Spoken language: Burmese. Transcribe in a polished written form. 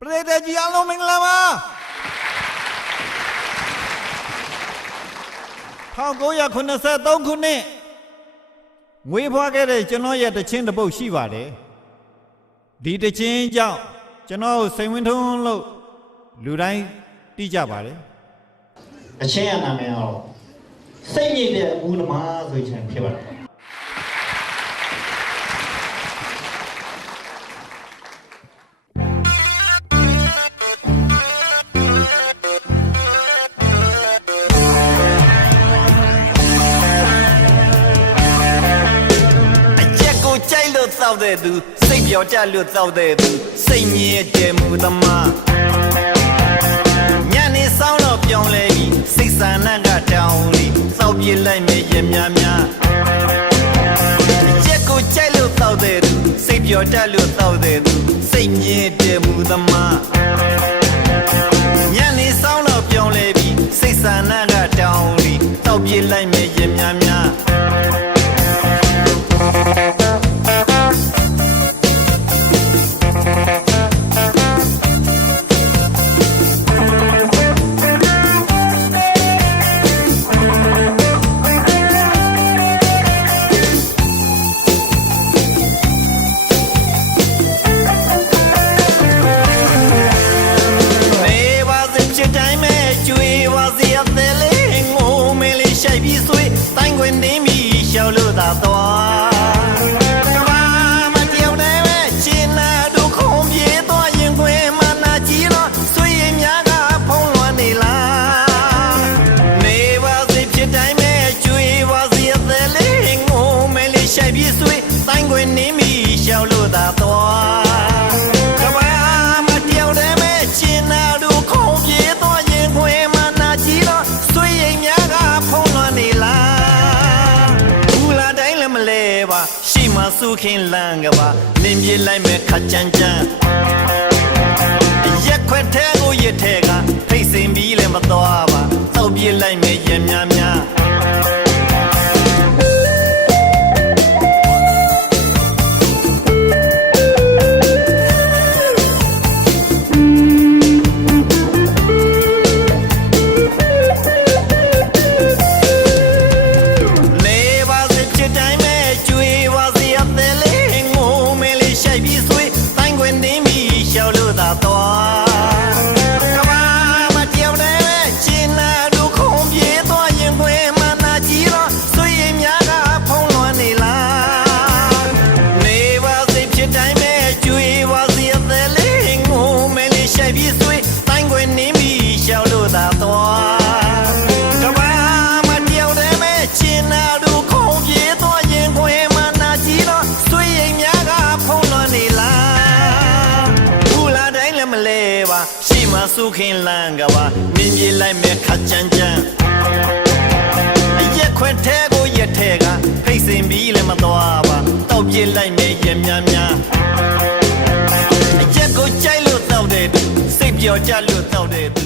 ပြည်သူကြီးအားလုံးမင်္ဂလာပါ1983ခုနှစ်ငွေဖွားခဲ့တဲ့ကျွန်တော်ရဲ့တခြင်းတစ်ပုတ်ရှိပါတယ်ဒီတခြင်းကြောင့်ကျွန်တော်စိတ်ဝင်ထုံးလို့လူတိုင်းသိကြပါတယ်တခြင်းရနာမည်တော့စိတ်ရည်တဲ့ဦးသမားဆိုချင်ဖြစ်ပါတယ်သောက်တဲ့သူစိတ်ပြောကြလို့သောက်တဲ့သူစိတ်မြဲတဲ့မူသမားညနေဆောင်တော့ပြောင်းလဲပြီးစိတ်ဆန္ဒကတောင်းပြီးသောက်ပြလိုက်မယ်ရများများချက်ကိုကြိုက်လို့သောက်တဲ့သူစိတ်ပြောကြလို့သောက်တဲ့သူစိတ်မြဲတဲ့မူသမားညနေဆောင်တော့ပြောင်းလဲပြီးစိတ်ဆန္ဒကတောင်းပြီးသောက်ပြလိုက်မယ်ရများများတိုင်းခွင်နေမိရှောက်လို့သာသွားကဘာမတယောက်တည်းပဲရှင်နာတို့ခုံပြေးသွားရင်ခွင်မနာကြည့်တော့ဆွေရင်များကဖုံးလွှမ်းနေလားနေပါစေဖြစ်တိုင်းပဲကျွေးပါစေအသက်လေးငိုမဲလေးရှိုက်ပြီးဆွေတိုင်းခွင်နေမိရှောက်လို့သာသွားကဘာမတယောက်တည်းပဲရှင်နာတို့ခုံပြေးသွားရင်ခွင်မနာကြည့်တော့ဆွေရင်များကဖုံးလွှမ်းနေလားရှိမစုခင်လန်းကပါလင်းပြေးလိုက်မဲ့ခါကြမ်းကြမ်းရက်ခွက်ထဲကိုရထဲကဖိတ်စင်ပြီးလည်းမသွားပါတောက်ပြေးလိုက်မဲ့ရများများရှိမစုခင်လန်းကပါမြင်ပြေးလိုက်မဲ့ခါကြမ်းကြမ်းရက်ခွက်ထဲကိုရက်ထဲကဖိတ်စင်ပြီးလည်းမသွားပါတောက်ပြေးလိုက်မဲ့ရများများရက်ကိုကြိုက်လို့တောက်တဲ့စိတ်ပြောကြလို့တောက်တဲ့